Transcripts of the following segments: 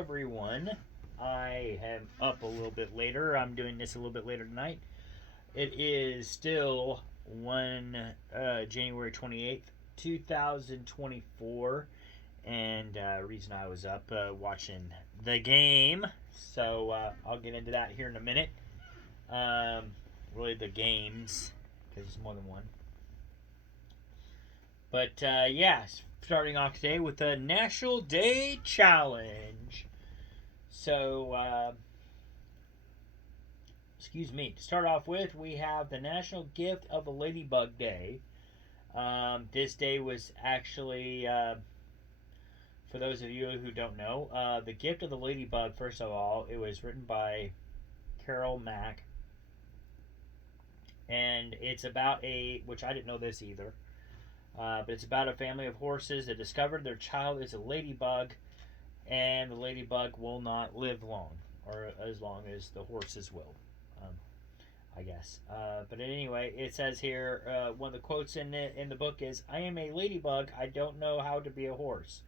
everyone. I am up a little bit later. I'm doing this a little bit later tonight. It is still January 28th, 2024. And reason I was up watching the game. So I'll get into that here in a minute. Really, the games, because there's more than one. But yeah, starting off today with the National Day Challenge. So, excuse me. To start off with, we have the National Gift of the Ladybug Day. This day was actually, for those of you who don't know, the Gift of the Ladybug. First of all, it was written by Carol Mack, and it's about which I didn't know this either. But it's about a family of horses that discovered their child is a ladybug, and the ladybug will not live long, or as long as the horses will, I guess. But anyway, it says here, one of the quotes in the book is, "I am a ladybug. I don't know how to be a horse.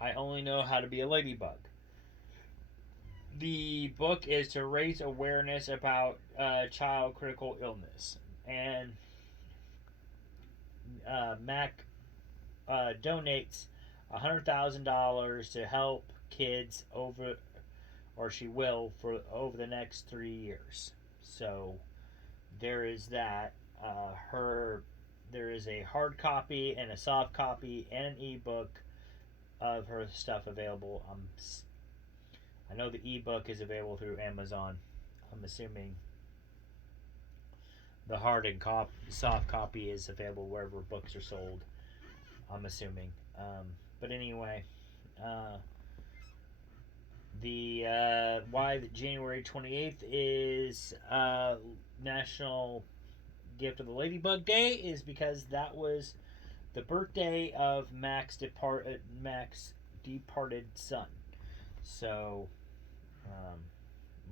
I only know how to be a ladybug." The book is to raise awareness about child critical illness, and Mac donates $100,000 to help kids she will, for over the next 3 years. So there is that. There is a hard copy and a soft copy and an ebook of her stuff available. I know the ebook is available through Amazon. I'm assuming the hard and soft copy is available wherever books are sold. I'm assuming. But anyway, why the January 28th is National Gift of the Ladybug Day is because that was the birthday of Mac's departed son. So,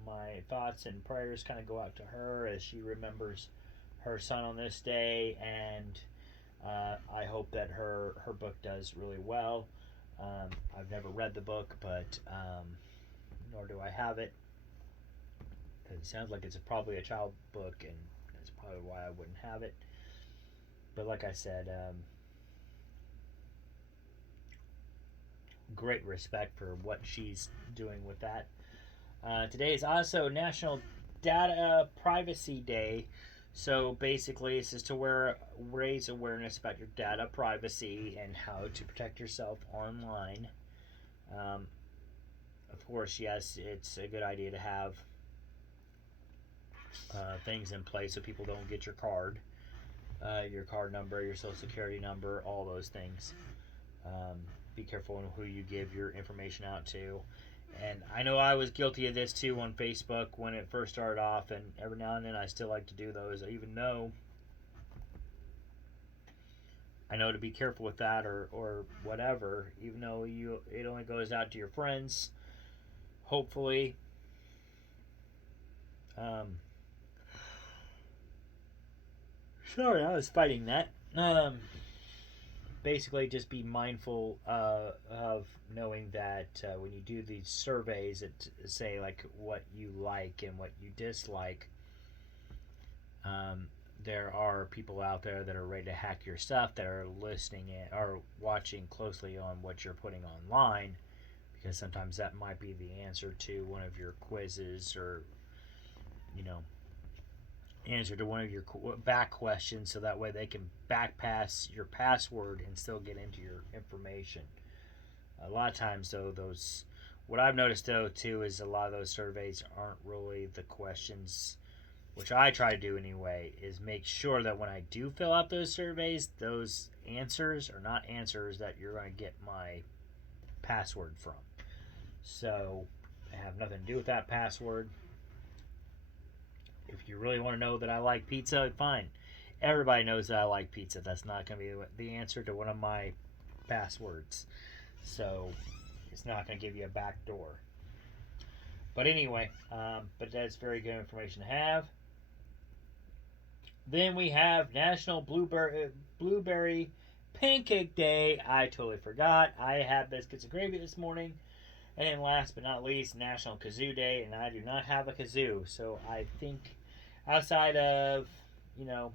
my thoughts and prayers kind of go out to her as she remembers her son on this day, and I hope that her book does really well. I've never read the book, but nor do I have it, because it sounds like it's probably a child book, and that's probably why I wouldn't have it. But like I said, great respect for what she's doing with that. Today is also National Data Privacy Day. So basically, this is to raise awareness about your data privacy and how to protect yourself online. Of course, yes, it's a good idea to have things in place so people don't get your card number, your social security number, all those things. Be careful on who you give your information out to. And I know I was guilty of this too on Facebook when it first started off, and every now and then I still like to do those, even though I know to be careful with that or whatever, even though it only goes out to your friends, hopefully. Sorry, I was fighting that. Basically, just be mindful of knowing that when you do these surveys that say like what you like and what you dislike, there are people out there that are ready to hack your stuff, that are listening or watching closely on what you're putting online, because sometimes that might be the answer to one of your quizzes, or answer to one of your back questions, so that way they can back pass your password and still get into your information. A lot of times, though, what I've noticed though too is a lot of those surveys aren't really the questions, which I try to do anyway, is make sure that when I do fill out those surveys, those answers are not answers that you're going to get my password from. So I have nothing to do with that password. If you really want to know that I like pizza, fine. Everybody knows that I like pizza. That's not going to be the answer to one of my passwords. So it's not going to give you a back door. But anyway, but that's very good information to have. Then we have National Blueberry Pancake Day. I totally forgot. I had biscuits and gravy this morning. And then last but not least, National Kazoo Day, and I do not have a kazoo, so I think outside of, you know,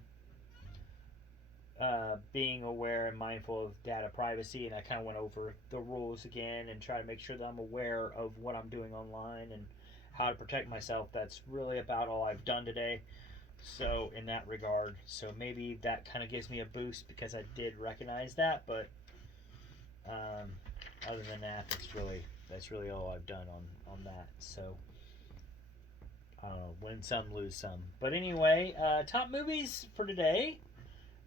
being aware and mindful of data privacy, and I kind of went over the rules again and try to make sure that I'm aware of what I'm doing online and how to protect myself. That's really about all I've done today. So in that regard, so maybe that kind of gives me a boost because I did recognize that, but um, other than that, that's really all I've done on that. So I don't know, win some, lose some. But anyway, top movies for today: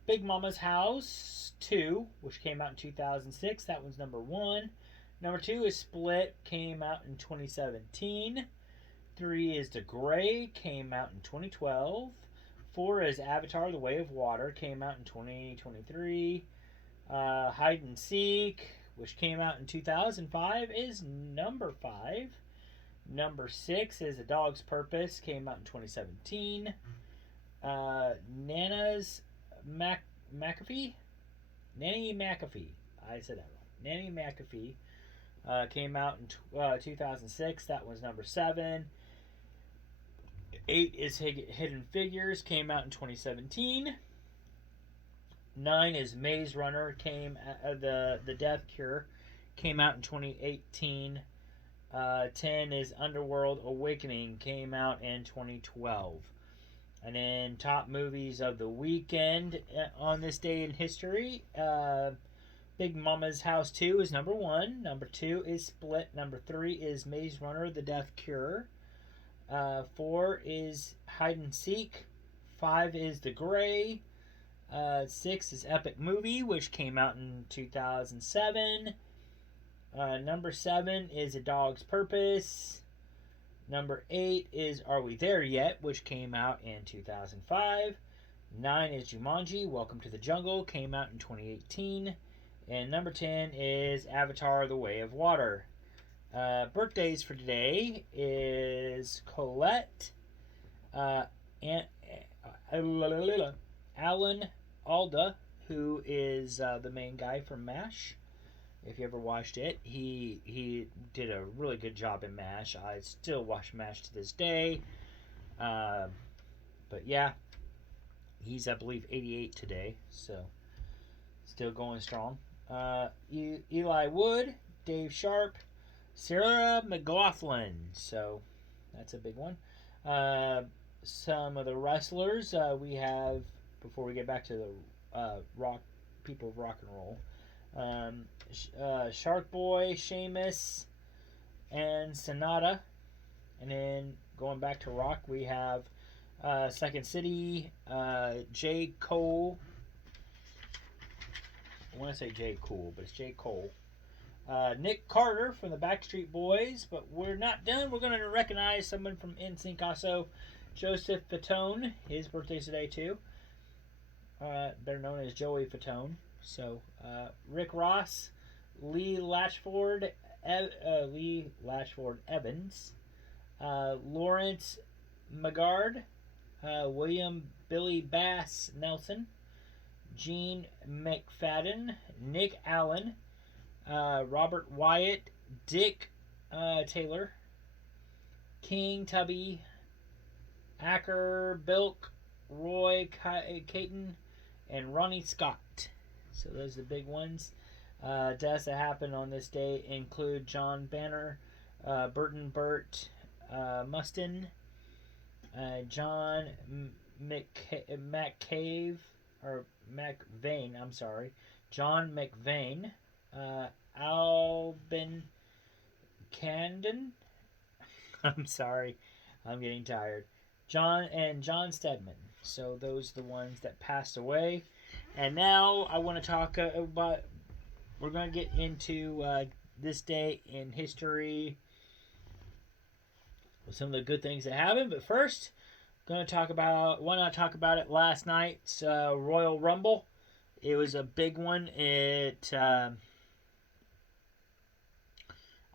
Big Mama's House 2, which came out in 2006. That was number one. Number two is Split, came out in 2017. Three is The Gray, came out in 2012. Four is Avatar: The Way of Water, came out in 2023. Hide and Seek, which came out in 2005, is number five. Number six is A Dog's Purpose, came out in 2017. Nana's McAfee? Nanny McAfee. I said that wrong. Nanny McAfee came out in 2006. That was number seven. Eight is Hidden Figures, came out in 2017. Nine is Maze Runner, the Death Cure, came out in 2018. 10 is Underworld Awakening, came out in 2012. And then top movies of the weekend on this day in history. Big Mama's House 2 is number one. Number two is Split. Number three is Maze Runner: The Death Cure. Four is Hide and Seek. Five is The Gray. Six is Epic Movie, which came out in 2007. Number seven is A Dog's Purpose. Number 8 is Are We There Yet, which came out in 2005. 9 is Jumanji: Welcome to the Jungle, came out in 2018. And number 10 is Avatar: The Way of Water. Birthdays for today is Colette, and Alan Alda, who is the main guy from MASH. If you ever watched it, he did a really good job in MASH. I still watch MASH to this day. But yeah, he's, I believe, 88 today, so still going strong. Eli Wood, Dave Sharp, Sarah McLaughlin. So that's a big one. Some of the wrestlers we have, before we get back to the people of rock and roll. Shark Boy, Sheamus, and Sonata. And then going back to rock, we have Second City, J. Cole. I want to say J. Cool, but it's J. Cole. Nick Carter from the Backstreet Boys, but we're not done. We're going to recognize someone from NSYNC also. Joseph Fatone, his birthday's today too. Better known as Joey Fatone. So, Rick Ross, Lee Latchford Evans, Lawrence Magard, William Billy Bass Nelson, Gene McFadden, Nick Allen, Robert Wyatt, Dick Taylor, King Tubby, Acker Bilk, Roy Caton, and Ronnie Scott. So those are the big ones. Deaths that happened on this day include John Banner, Burton Burt Mustin, John McCabe, or McVeigh, I'm sorry, John McVeigh, Albin Candon, I'm sorry, I'm getting tired, John Stedman. So those are the ones that passed away. And now I want to talk about, we're going to get into this day in history, some of the good things that happened. But first, why not talk about it last night's Royal Rumble. It was a big one. I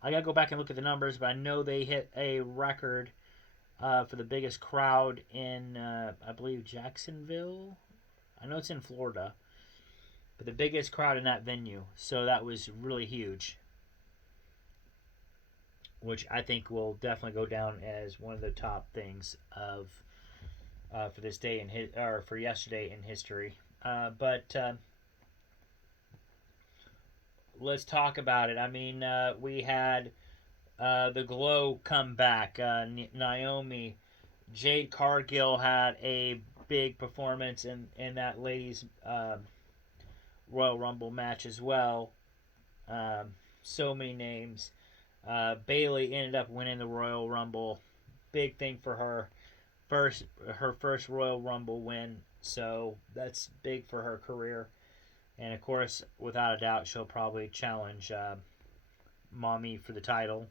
got to go back and look at the numbers, but I know they hit a record for the biggest crowd in, I believe, Jacksonville. I know it's in Florida, but the biggest crowd in that venue. So that was really huge. which I think will definitely go down as one of the top things of for this day in or for yesterday in history. But let's talk about it. I mean, we had the Glow come back. Naomi, Jade Cargill had a big performance in that ladies Royal Rumble match as well. So many names. Bailey ended up winning the Royal Rumble. Big thing for her. Her first Royal Rumble win. So that's big for her career. And of course, without a doubt, she'll probably challenge Mommy for the title.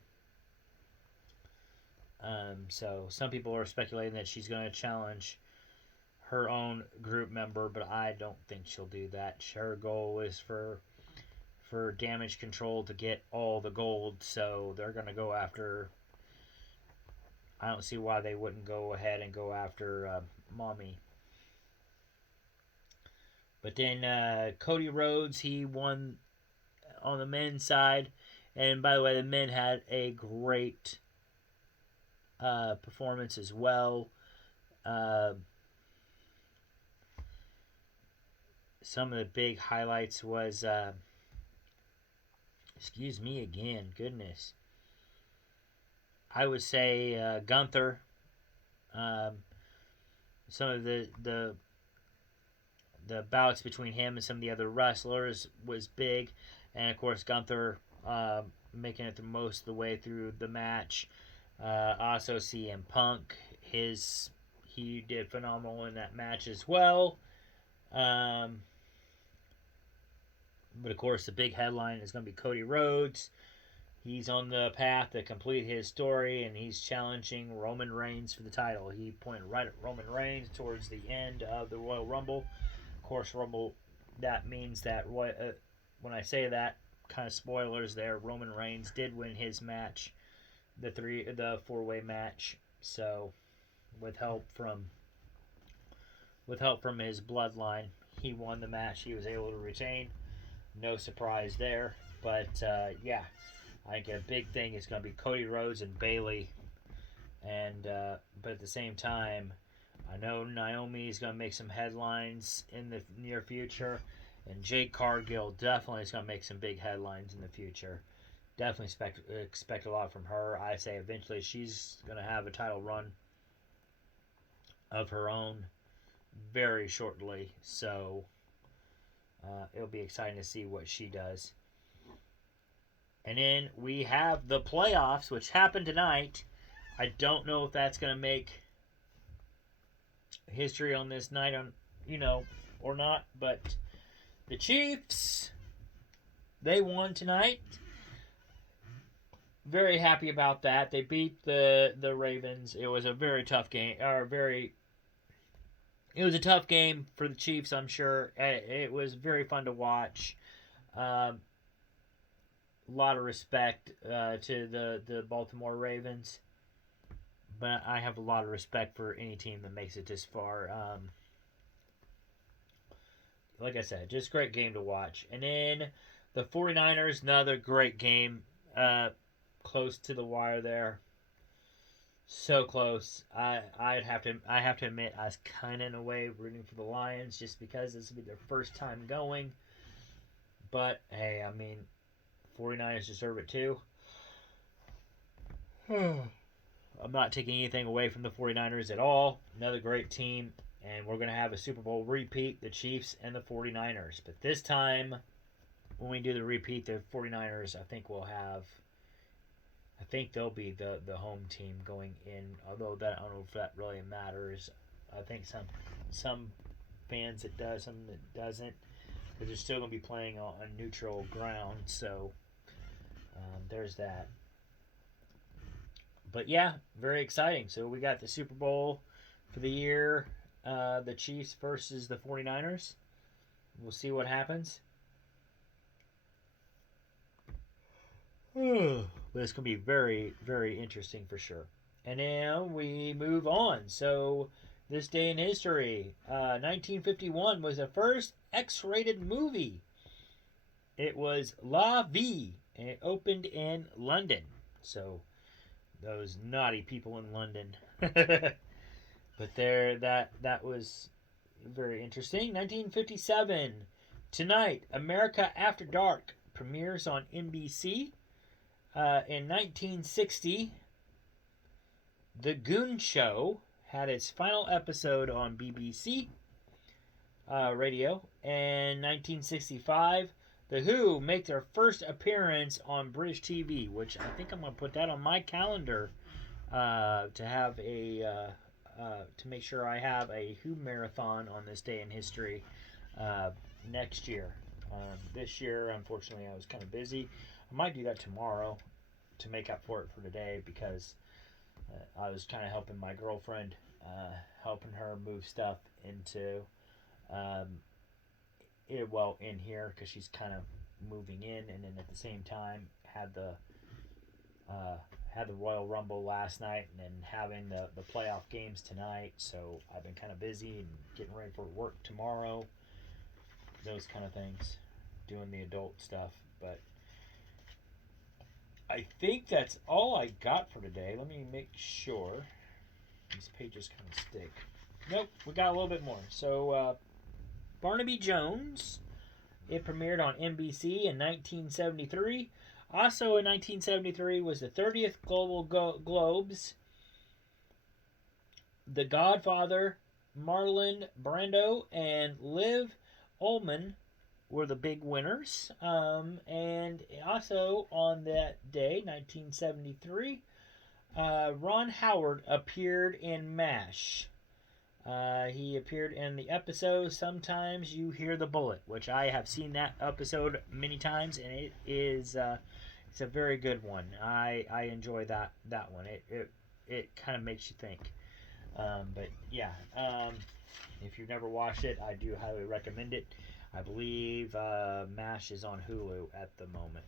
So some people are speculating that she's going to challenge her own group member, but I don't think she'll do that. Her goal is for Damage Control to get all the gold, so they're going to go after. I don't see why they wouldn't go ahead and go after Mommy. But then Cody Rhodes, he won on the men's side. And by the way, the men had a great performance as well. Some of the big highlights was, excuse me again, goodness. I would say Gunther. Some of the bouts between him and some of the other wrestlers was big, and of course Gunther making it the most of the way through the match. Also CM Punk, he did phenomenal in that match as well. But of course the big headline is going to be Cody Rhodes. He's on the path to complete his story, and he's challenging Roman Reigns for the title. He pointed right at Roman Reigns towards the end of the Royal Rumble. Of course, Rumble, that means that when I say that, kind of spoilers there, Roman Reigns did win his match, the four-way match. So, with help from his bloodline, he won the match. He was able to retain. No surprise there. But yeah, I think a big thing is going to be Cody Rhodes and Bailey. And but at the same time, I know Naomi is going to make some headlines in the near future, and Jade Cargill definitely is going to make some big headlines in the future. Definitely expect a lot from her. I say eventually she's going to have a title run of her own very shortly. So it'll be exciting to see what she does. And then we have the playoffs, which happened tonight. I don't know if that's going to make history on this night, or not. But the Chiefs, they won tonight. Very happy about that. They beat the Ravens. It was a very tough game, It was a tough game for the Chiefs, I'm sure. It was very fun to watch. A lot of respect to the Baltimore Ravens, but I have a lot of respect for any team that makes it this far. Like I said, just great game to watch. And then the 49ers, another great game. Close to the wire there. So close. I have to admit I was kind of in a way rooting for the Lions just because this will be their first time going. But hey, I mean, 49ers deserve it too. I'm not taking anything away from the 49ers at all. Another great team, and we're going to have a Super Bowl repeat, the Chiefs and the 49ers. But this time, when we do the repeat, the 49ers, I think they'll be the home team going in, although that I don't know if that really matters. I think some fans it does, some it doesn't, because they're still going to be playing on neutral ground, so there's that. But yeah, very exciting. So we got the Super Bowl for the year, the Chiefs versus the 49ers. We'll see what happens. But it's going to be very, very interesting for sure. And now we move on. So, this day in history, 1951 was the first X-rated movie. It was La Vie, and it opened in London. So, those naughty people in London. But there, that was very interesting. 1957. Tonight, America After Dark premieres on NBC. In 1960, The Goon Show had its final episode on BBC radio. And 1965, The Who make their first appearance on British TV, which I think I'm going to put that on my calendar to have to make sure I have a Who marathon on this day in history next year. This year, unfortunately, I was kind of busy. I might do that tomorrow to make up for it for today because I was kind of helping my girlfriend, helping her move stuff into, in here because she's kind of moving in, and then at the same time had the Royal Rumble last night, and then having the playoff games tonight. So I've been kind of busy and getting ready for work tomorrow. Those kind of things, doing the adult stuff. But I think that's all I got for today. Let me make sure. These pages kind of stick. Nope, we got a little bit more. So Barnaby Jones, it premiered on NBC in 1973. Also in 1973 was the 30th Global Globes. The Godfather, Marlon Brando, and Liv Ullmann were the big winners. And also on that day, 1973, Ron Howard appeared in MASH. He appeared in the episode Sometimes You Hear the Bullet, which I have seen that episode many times, and it is it's a very good one. I enjoy that one. It kind of makes you think. But yeah, if you've never watched it, I do highly recommend it. I believe MASH is on Hulu at the moment.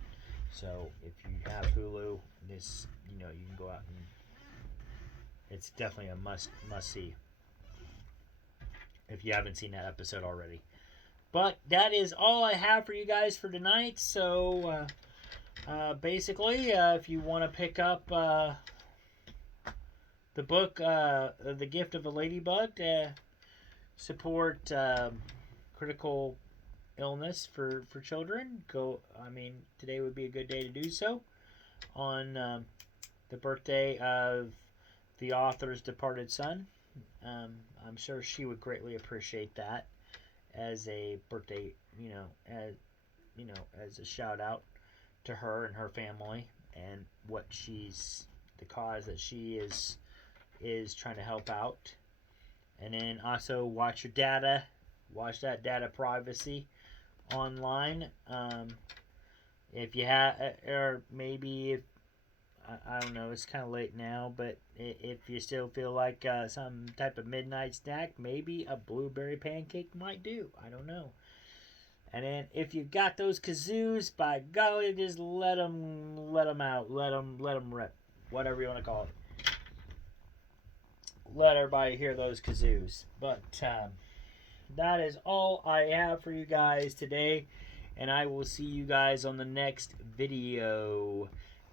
So if you have Hulu, this you can go out and it's definitely a must see if you haven't seen that episode already. But that is all I have for you guys for tonight. So basically, if you want to pick up the book, The Gift of a Ladybug, support critical illness for children, today would be a good day to do so on the birthday of the author's departed son. I'm sure she would greatly appreciate that as a birthday, as a shout out to her and her family and the cause that she is trying to help out. And then also watch that data privacy online. If you have, or maybe if I don't know, it's kind of late now, but if you still feel like some type of midnight snack, maybe a blueberry pancake might do. I don't know. And then if you got those kazoos, by golly, just let them out, let them rip, whatever you want to call it. Let everybody hear those kazoos. But that is all I have for you guys today, and I will see you guys on the next video.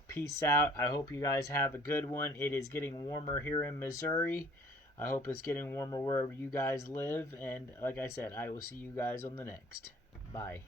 Peace out. I hope you guys have a good one. It is getting warmer here in Missouri. I hope it's getting warmer wherever you guys live. And like I said, I will see you guys on the next. Bye.